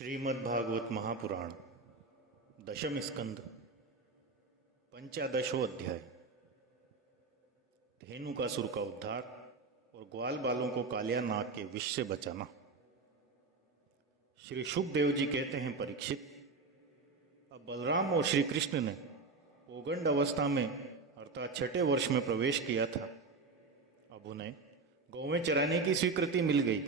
श्रीमद्भागवत महापुराण दशम स्कंद पंचादशो अध्याय। धेनुकासुर का उद्धार और ग्वाल बालों को कालिया नाग के विष से बचाना। श्री शुकदेव जी कहते हैं, परीक्षित, अब बलराम और श्री कृष्ण ने ओगंड अवस्था में अर्थात छठे वर्ष में प्रवेश किया था। अब उन्हें गौवें चराने की स्वीकृति मिल गई।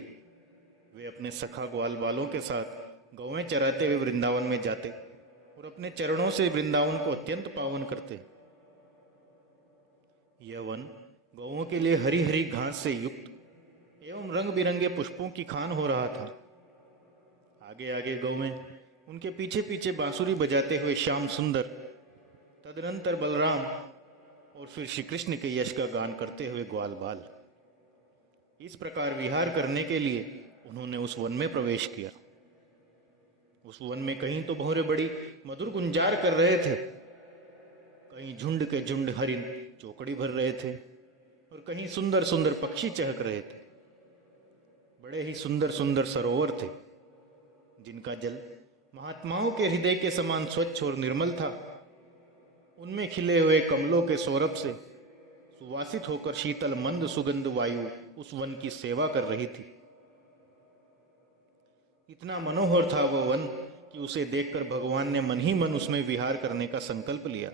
वे अपने सखा ग्वाल बालों के साथ गौवें चराते हुए वृंदावन में जाते और अपने चरणों से वृंदावन को अत्यंत पावन करते। यह वन गौओं के लिए हरी हरी घास से युक्त एवं रंग बिरंगे पुष्पों की खान हो रहा था। आगे आगे गौवें, उनके पीछे पीछे बांसुरी बजाते हुए श्याम सुंदर, तदनंतर बलराम और फिर श्री कृष्ण के यश का गान करते हुए ग्वाल बाल। इस प्रकार विहार करने के लिए उन्होंने उस वन में प्रवेश किया। उस वन में कहीं तो भौरे बड़ी मधुर गुंजार कर रहे थे, कहीं झुंड के झुंड हरिण चौकड़ी भर रहे थे और कहीं सुंदर सुंदर पक्षी चहक रहे थे। बड़े ही सुंदर सुंदर सरोवर थे, जिनका जल महात्माओं के हृदय के समान स्वच्छ और निर्मल था। उनमें खिले हुए कमलों के सौरभ से सुवासित होकर शीतल मंद सुगंध वायु उस वन की सेवा कर रही थी। इतना मनोहर था वह वन कि उसे देखकर भगवान ने मन ही मन उसमें विहार करने का संकल्प लिया।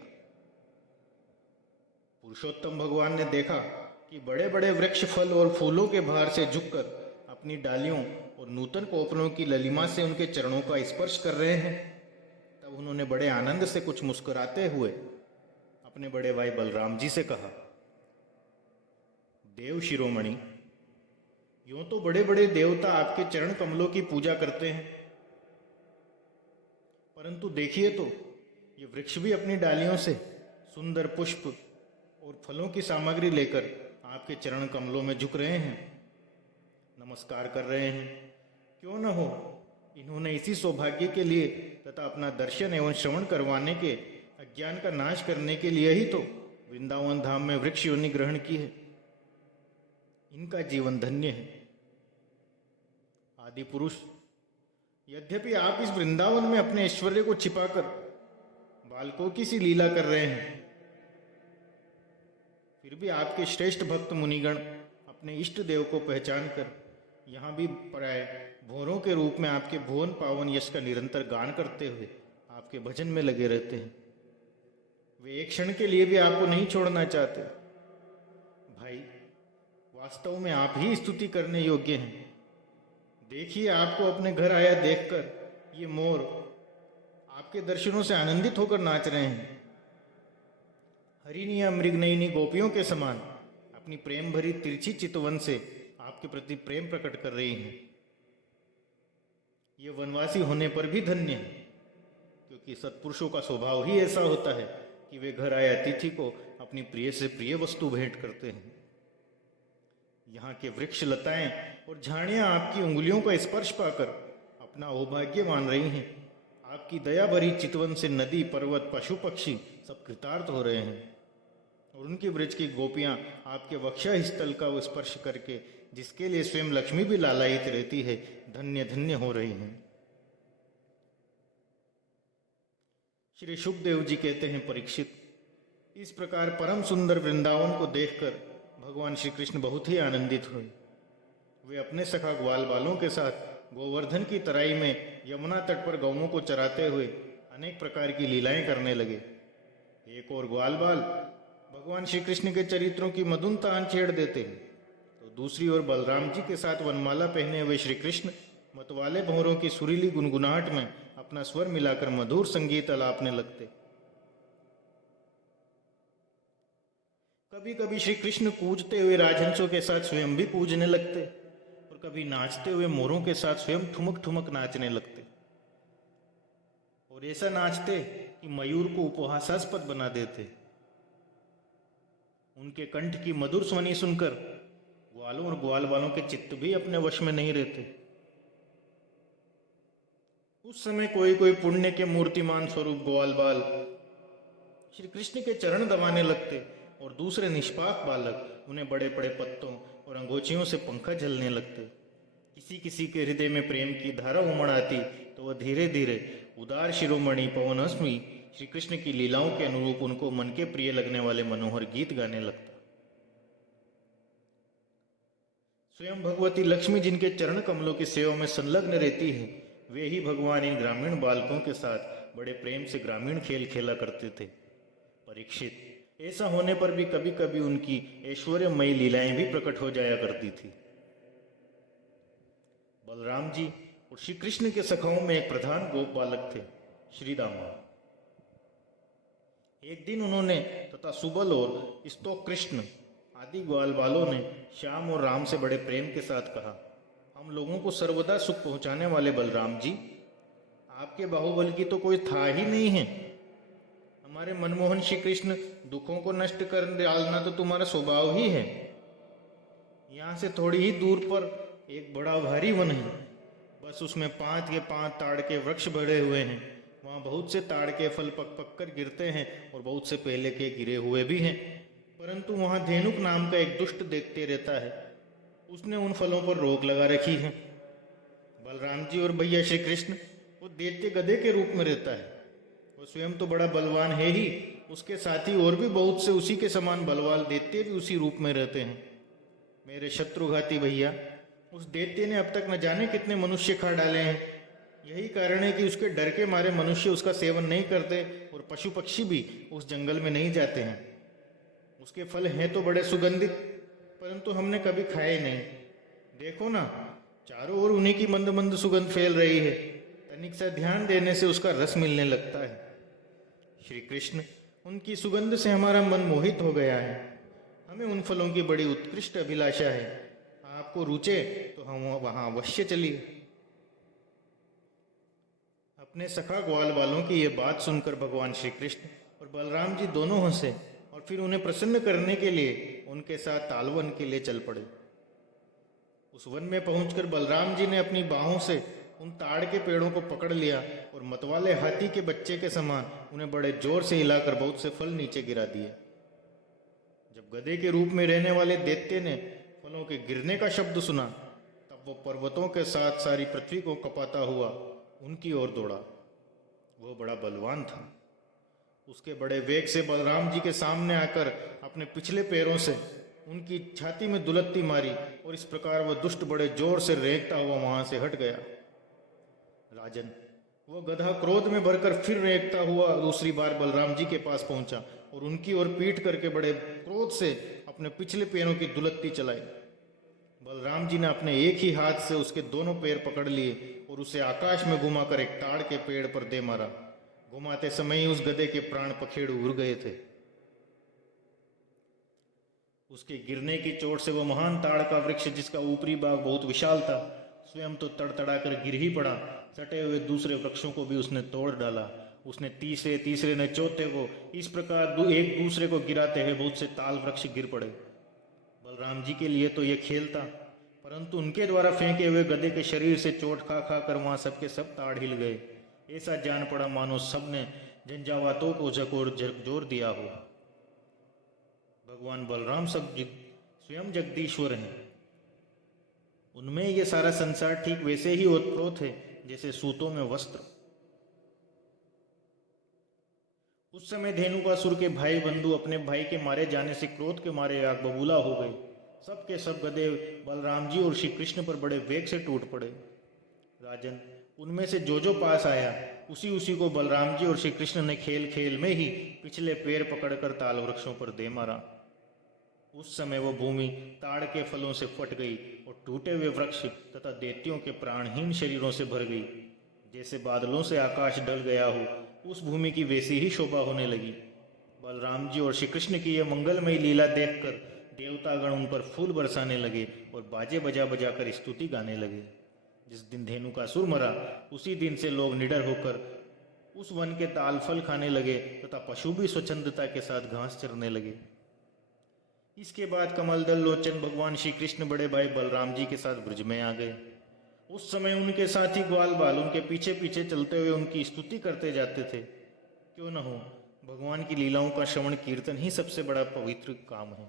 पुरुषोत्तम भगवान ने देखा कि बड़े बड़े वृक्ष फल और फूलों के भार से झुककर अपनी डालियों और नूतन कोपलों की ललिमा से उनके चरणों का स्पर्श कर रहे हैं। तब उन्होंने बड़े आनंद से कुछ मुस्कुराते हुए अपने बड़े भाई बलराम जी से कहा, देव शिरोमणि, यूं तो बड़े बड़े देवता आपके चरण कमलों की पूजा करते हैं, परंतु देखिए तो ये वृक्ष भी अपनी डालियों से सुंदर पुष्प और फलों की सामग्री लेकर आपके चरण कमलों में झुक रहे हैं, नमस्कार कर रहे हैं। क्यों न हो, इन्होंने इसी सौभाग्य के लिए तथा अपना दर्शन एवं श्रवण करवाने के अज्ञान का नाश करने के लिए ही तो वृंदावन धाम में वृक्ष योनि ग्रहण की है। इनका जीवन धन्य है। आदि पुरुष, यद्यपि आप इस वृंदावन में अपने ऐश्वर्य को छिपाकर बालकों की सी लीला कर रहे हैं, फिर भी आपके श्रेष्ठ भक्त मुनिगण अपने इष्ट देव को पहचान कर यहाँ भी प्राय भोरों के रूप में आपके भुवन पावन यश का निरंतर गान करते हुए आपके भजन में लगे रहते हैं। वे एक क्षण के लिए भी आपको नहीं छोड़ना चाहते। भाई, वास्तव में आप ही स्तुति करने योग्य हैं। देखिए, आपको अपने घर आया देखकर ये मोर आपके दर्शनों से आनंदित होकर नाच रहे हैं। हरिणी या मृगनयनी गोपियों के समान अपनी प्रेम भरी तिरछी चितवन से आपके प्रति प्रेम प्रकट कर रही हैं। ये वनवासी होने पर भी धन्य है, क्योंकि सत्पुरुषों का स्वभाव ही ऐसा होता है कि वे घर आए अतिथि को अपनी प्रिय से प्रिय वस्तु भेंट करते हैं। यहाँ के वृक्ष लताएं और झाड़ियां आपकी उंगलियों का स्पर्श पाकर अपना सौभाग्य मान रही हैं। आपकी दया भरी चितवन से नदी, पर्वत, पशु पक्षी सब कृतार्थ हो रहे हैं और उनकी ब्रज की गोपियां आपके वक्षा स्थल का स्पर्श करके, जिसके लिए स्वयं लक्ष्मी भी लालायित रहती है, धन्य धन्य हो रही हैं। श्री शुकदेव जी कहते हैं, परीक्षित, इस प्रकार परम सुंदर वृंदावन को देखकर भगवान श्री कृष्ण बहुत ही आनंदित हुए। वे अपने सखा ग्वाल बालों के साथ गोवर्धन की तराई में यमुना तट पर गौओं को चराते हुए अनेक प्रकार की लीलाएं करने लगे। एक और ग्वाल बाल भगवान श्री कृष्ण के चरित्रों की मधुन तान छेड़ देते हैं, तो दूसरी ओर बलराम जी के साथ वनमाला पहने हुए श्री कृष्ण मतवाले भंवरों की सुरीली गुनगुनाहट में अपना स्वर मिलाकर मधुर संगीत अलापने लगते। कभी कभी श्री कृष्ण कूजते हुए राजहंसों के साथ स्वयं भी कूजने लगते और कभी नाचते हुए मोरों के साथ स्वयं ठुमक ठुमक नाचने लगते, और ऐसा नाचते कि मयूर को उपहासास्पद बना देते। उनके कंठ की मधुर ध्वनि सुनकर ग्वालों और ग्वाल बालों के चित्त भी अपने वश में नहीं रहते। उस समय कोई कोई पुण्य के मूर्तिमान स्वरूप ग्वाल बाल श्री कृष्ण के चरण दबाने लगते और दूसरे निष्पाक बालक उन्हें बड़े बड़े पत्तों और अंगोछियों से पंखा झलने लगते। किसी किसी के हृदय में प्रेम की धारा उमड़ आती तो वह धीरे धीरे उदार शिरोमणि पवनस्मी श्री कृष्ण की लीलाओं के अनुरूप उनको मन के प्रिय लगने वाले मनोहर गीत गाने लगता। स्वयं भगवती लक्ष्मी जिनके चरण कमलों की सेवा में संलग्न रहती है, वे ही भगवान इन ग्रामीण बालकों के साथ बड़े प्रेम से ग्रामीण खेल खेला करते थे। परीक्षित, ऐसा होने पर भी कभी कभी उनकी ऐश्वर्यमयी लीलाएं भी प्रकट हो जाया करती थी। बलराम जी और श्री कृष्ण के सखाओं में एक प्रधान गोप बालक थे, श्री दामा। एक दिन उन्होंने तथा सुबल और स्तोक कृष्ण आदि ग्वाल बालों ने श्याम और राम से बड़े प्रेम के साथ कहा, हम लोगों को सर्वदा सुख पहुंचाने वाले बलराम जी, आपके बाहुबल की तो कोई था ही नहीं है। हमारे मनमोहन श्री कृष्ण, दुखों को नष्ट कर डालना तो तुम्हारा स्वभाव ही है। यहाँ से थोड़ी ही दूर पर एक बड़ा भारी वन है, बस उसमें 5 के 5 ताड़ के वृक्ष बढ़े हुए हैं। वहाँ बहुत से ताड़ के फल पक पक कर गिरते हैं और बहुत से पहले के गिरे हुए भी हैं, परंतु वहाँ धेनुक नाम का एक दुष्ट देखते रहता है, उसने उन फलों पर रोक लगा रखी है। बलराम जी और भैया श्री कृष्ण, वो दैत्य गधे के रूप में रहता है। वो स्वयं तो बड़ा बलवान है ही, उसके साथी और भी बहुत से उसी के समान बलवान दैत्य भी उसी रूप में रहते हैं। मेरे शत्रुघाती भैया, उस दैत्य ने अब तक न जाने कितने मनुष्य खा डाले हैं। यही कारण है कि उसके डर के मारे मनुष्य उसका सेवन नहीं करते और पशु पक्षी भी उस जंगल में नहीं जाते हैं। उसके फल हैं तो बड़े सुगंधित, परंतु हमने कभी खाए नहीं। देखो ना, चारों ओर उन्हीं की मंद मंद सुगंध फैल रही है, तनिक सा ध्यान देने से उसका रस मिलने लगता है। श्री कृष्ण, उनकी सुगंध से हमारा मन मोहित हो गया है। हमें उन फलों की बड़ी उत्कृष्ट अभिलाषा है। आपको रुचे तो हम वहां अवश्य चलिए। अपने सखा ग्वाल वालों की यह बात सुनकर भगवान श्री कृष्ण और बलराम जी दोनों हंसे और फिर उन्हें प्रसन्न करने के लिए उनके साथ तालवन के लिए चल पड़े। उस वन में पहुंचकर बलराम जी ने अपनी बाहों से उन ताड़ के पेड़ों को पकड़ लिया और मतवाले हाथी के बच्चे के समान उन्हें बड़े जोर से हिलाकर बहुत से फल नीचे गिरा दिए। जब गधे के रूप में रहने वाले दैत्य ने फलों के गिरने का शब्द सुना, तब वो पर्वतों के साथ सारी पृथ्वी को कपाता हुआ उनकी ओर दौड़ा। वो बड़ा बलवान था। उसके बड़े वेग से बलराम जी के सामने आकर अपने पिछले पैरों से उनकी छाती में दुलत्ती मारी और इस प्रकार वह दुष्ट बड़े जोर से रेंगता हुआ वहां से हट गया। राजन, वो गधा क्रोध में भरकर फिर रेंगता हुआ दूसरी बार बलराम जी के पास पहुंचा और उनकी ओर पीठ करके बड़े क्रोध से अपने पिछले पैरों की दुलत्ती चलाई। बलराम जी ने अपने एक ही हाथ से उसके दोनों पैर पकड़ लिए और उसे आकाश में घुमाकर एक ताड़ के पेड़ पर दे मारा। घुमाते समय ही उस गधे के प्राण पखेरु उड़ गए थे। उसके गिरने की चोट से वो महान ताड़ का वृक्ष, जिसका ऊपरी भाग बहुत विशाल था, स्वयं तो तड़तड़ाकर गिर ही पड़ा। सटे हुए दूसरे वृक्षों को भी उसने तोड़ डाला। उसने तीसरे ने चौथे को, इस प्रकार एक दूसरे को गिराते हुए बहुत से ताल वृक्ष गिर पड़े। बलराम जी के लिए तो यह खेल था, परंतु उनके द्वारा फेंके हुए गधे के शरीर से चोट खा खा कर वहां सबके सब ताड़ हिल गए। ऐसा जान पड़ा मानो सबने झंझावातों को जोर दिया हो। भगवान बलराम स्वयं जगदीश्वर हैं। उनमें यह सारा संसार ठीक वैसे ही ओतप्रोत है जैसे सूतों में वस्त्र। उस समय धेनुकासुर के भाई बंधु अपने भाई के मारे जाने से क्रोध के मारे आग बबूला हो गए। सबके सब गधे बलराम जी और श्री कृष्ण पर बड़े वेग से टूट पड़े। राजन, उनमें से जो पास आया उसी को बलराम जी और श्री कृष्ण ने खेल खेल में ही पिछले पैर पकड़कर ताल वृक्षों पर दे मारा। उस समय वो भूमि ताड़ के फलों से फट गई और टूटे हुए वृक्ष तथा दैत्यों के प्राणहीन शरीरों से भर गई। जैसे बादलों से आकाश ढल गया हो, उस भूमि की वैसी ही शोभा होने लगी। बलराम जी और श्री कृष्ण की यह मंगलमयी लीला देखकर देवतागण उन पर फूल बरसाने लगे और बाजे बजा बजा कर स्तुति गाने लगे। जिस दिन धेनुकासुर मरा, उसी दिन से लोग निडर होकर उस वन के ताल फल खाने लगे तथा पशु भी स्वच्छंदता के साथ घास चरने लगे। इसके बाद कमलदल लोचन भगवान श्री कृष्ण बड़े भाई बलराम जी के साथ ब्रज में आ गए। उस समय उनके साथी ग्वाल बाल उनके पीछे पीछे चलते हुए उनकी स्तुति करते जाते थे। क्यों न हो, भगवान की लीलाओं का श्रवण कीर्तन ही सबसे बड़ा पवित्र काम है।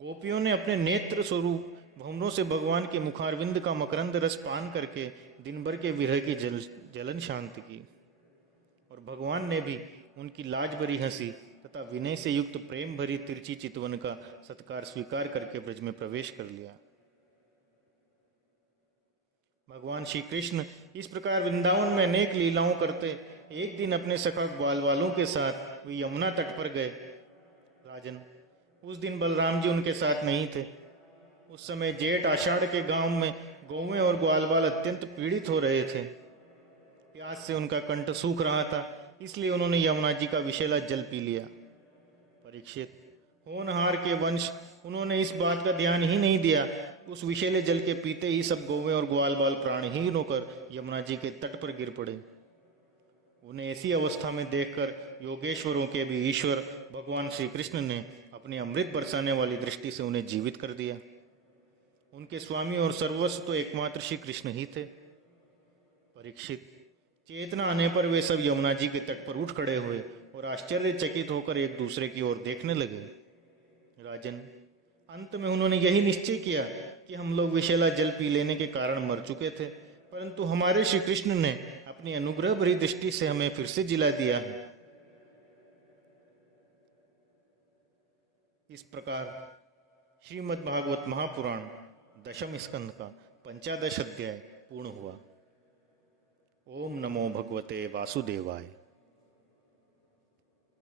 गोपियों ने अपने नेत्र स्वरूप भंवरों से भगवान के मुखारविंद का मकरंद रस पान करके दिन भर के विरह की जलन शांत की, और भगवान ने भी उनकी लाज भरी हंसी तथा विनय से युक्त प्रेम भरी तिरछी चितवन का सत्कार स्वीकार करके ब्रज में प्रवेश कर लिया। भगवान श्री कृष्ण इस प्रकार वृंदावन में अनेक लीलाओं करते एक दिन अपने सखा ग्वाल वालों के साथ वे यमुना तट पर गए। राजन, उस दिन बलराम जी उनके साथ नहीं थे। उस समय जेठ आषाढ़ के गांव में गौवें और ग्वाल बाल अत्यंत पीड़ित हो रहे थे। प्यास से उनका कंठ सूख रहा था, इसलिए उन्होंने यमुना जी का विषैला जल पी लिया। परीक्षित, होनहार के वंश, उन्होंने इस बात का ध्यान ही नहीं दिया। उस विषैले जल के पीते ही सब गौवें और ग्वाल बाल प्राणहीन होकर यमुना जी के तट पर गिर पड़े। उन्हें ऐसी अवस्था में देखकर योगेश्वरों के भी ईश्वर भगवान श्री कृष्ण ने अपनी अमृत बरसाने वाली दृष्टि से उन्हें जीवित कर दिया। उनके स्वामी और सर्वस्व तो एकमात्र श्री कृष्ण ही थे। परीक्षित, चेतना आने पर वे सब यमुना जी के तट पर उठ खड़े हुए और आश्चर्यचकित होकर एक दूसरे की ओर देखने लगे। राजन, अंत में उन्होंने यही निश्चय किया कि हम लोग विषैला जल पी लेने के कारण मर चुके थे, परंतु हमारे श्री कृष्ण ने अपनी अनुग्रह भरी दृष्टि से हमें फिर से जिला दिया है। इस प्रकार श्रीमद् भागवत महापुराण दशम स्कंद का 15वां अध्याय पूर्ण हुआ। ओम नमो भगवते वासुदेवाय।